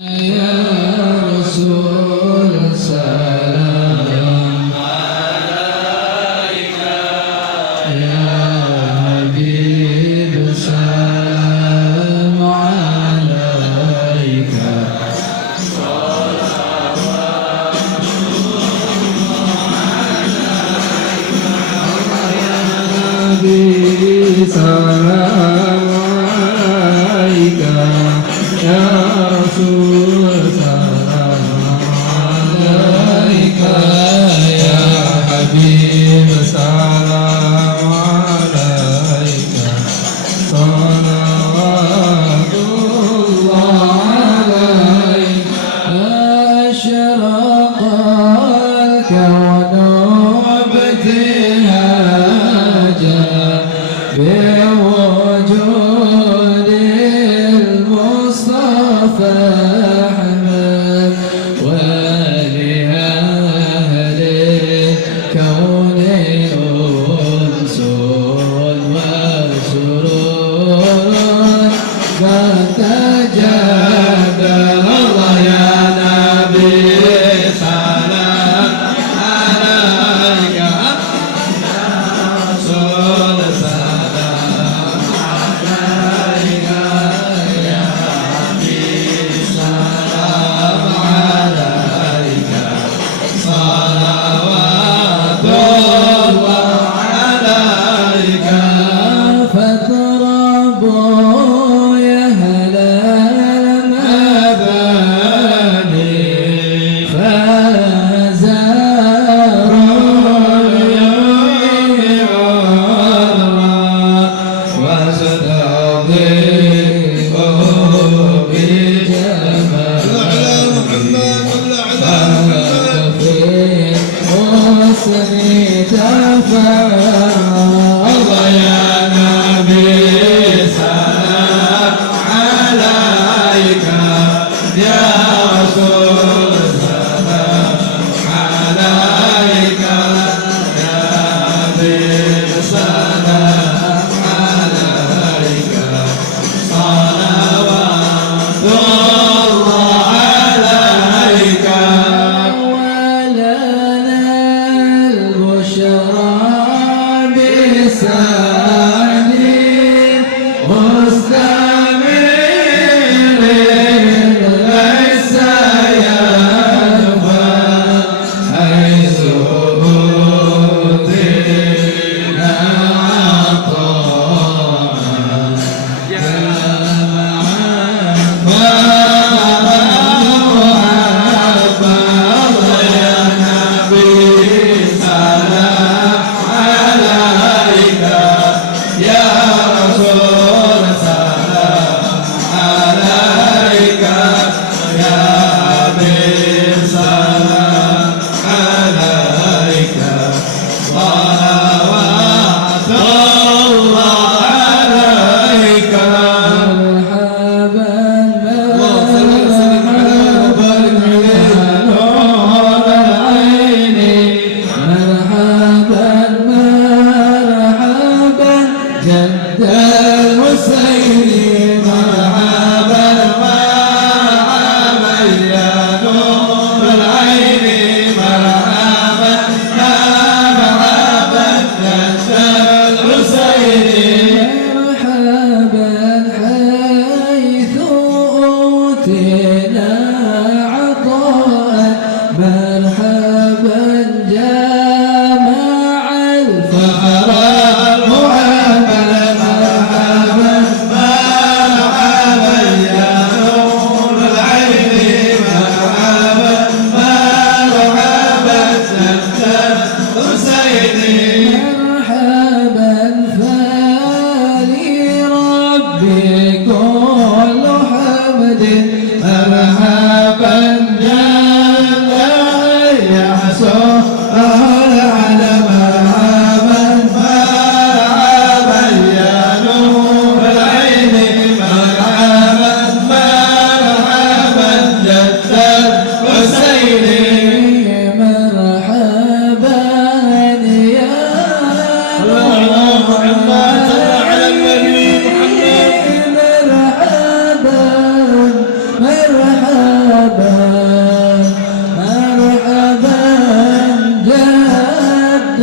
يا رسول سلام عليك يا حبيب سلام عليك صلوات يا حبيب سلام عليك يا رسول سلام عليك يا حبيب سلام عليك صلوات الله عليك أشرق الكون وابتهاجا بوجود المصطفى أحمد ولأهل الكون أنس وسرور قد تجدد الله يا نبي سلام عليك يا رسول سلام عليك يا حبيب سلام عليك صلوات الله عليك فاضربوا يا أهل المباني فزاروا اليوم عذرا واستضيفوا بجمال ففي حسن تفرد الله يا نبي سلام عليك يا رسول سلام عليك يا حبيب سلام عليك صلوات الله عليك ولنا البشرى بسعد مستمر ليس ينفع حيث أوتينا عطاء صلوات الله عليك مرحبا نور العين مرحبا مرحبا جد الحسين مرحبا مرحبا يا نور العين مرحبا مرحبا جد الحسين مرحبا حيث أوتينا عطاء مرحبا جامع الفخر المحمد مرحبا مرحبا يا نور العين مرحبا مرحبا جد الحسين مرحبا فلربي كل حمد مرحبا جل يحسن على مرحبا مرحبا يا نور العين مرحبا مرحبا جد الحسين مرحبا يا محمد على النبي محمد مرحبا مرحبا مرحبا مرحبا جد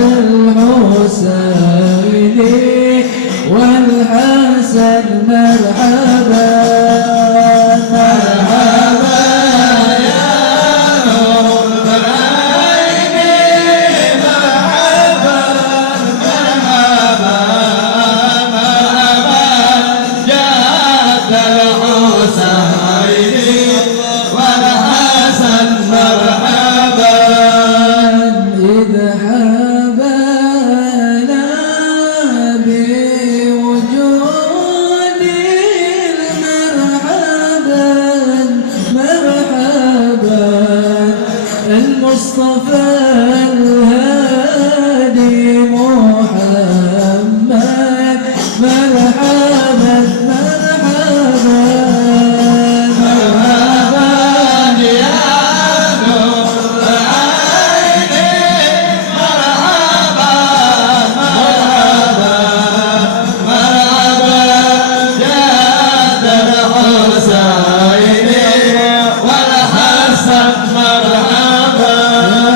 الحسين والحسن مرحبا مرحبا يا نور العين مرحبا مرحبا مرحبا جد الحسين والحسن مرحبا إذ حبانا بوجود مرحبا مرحبا المصطفى الهادي محمد مرحبا مرحبا مرحبا يا نور عيني مرحبا مرحبا مرحبا جاد الحسين والحسن مرحبا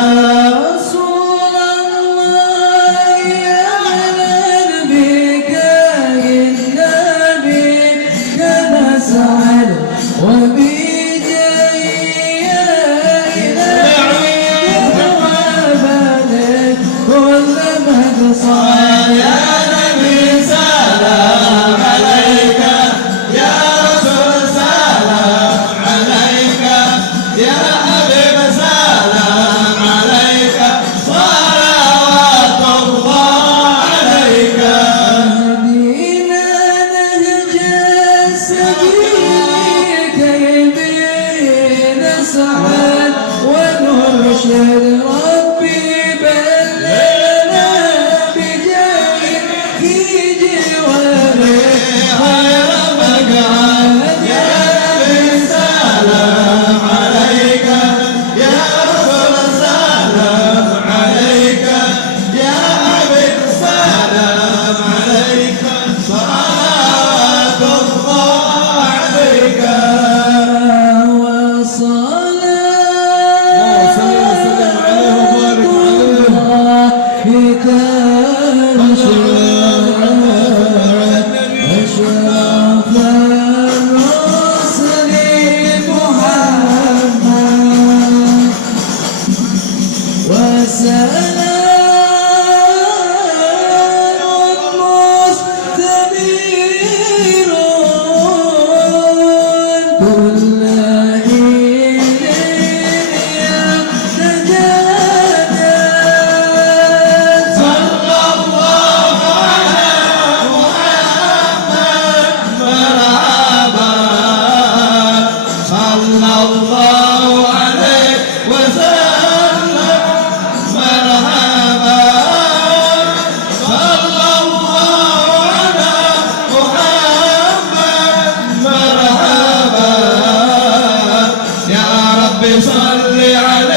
يا رسول الله يعلن بك النبي كنسعد وبجاي يا إلهي وبلد كل مقصد يا نبي سلام عليك يا رسول سلام عليك يا حبيب سلام عليك صلوات الله عليك هدينا نهج السبيل كي بنا سعد ونرشد ربي بلغنا بجاهك في جواره خير مقعد يا نبي سلام عليك يا رسول سلام عليك يا حبيب سلام عليك صلوات الله عليك أشرف الرسل محمد وسلام مستنير كل حين يتجدد صلى الله على محمد مرحبا صلى الله عليه وسلم مرحبا صلى الله على محمد مرحبا يا رب صل عليه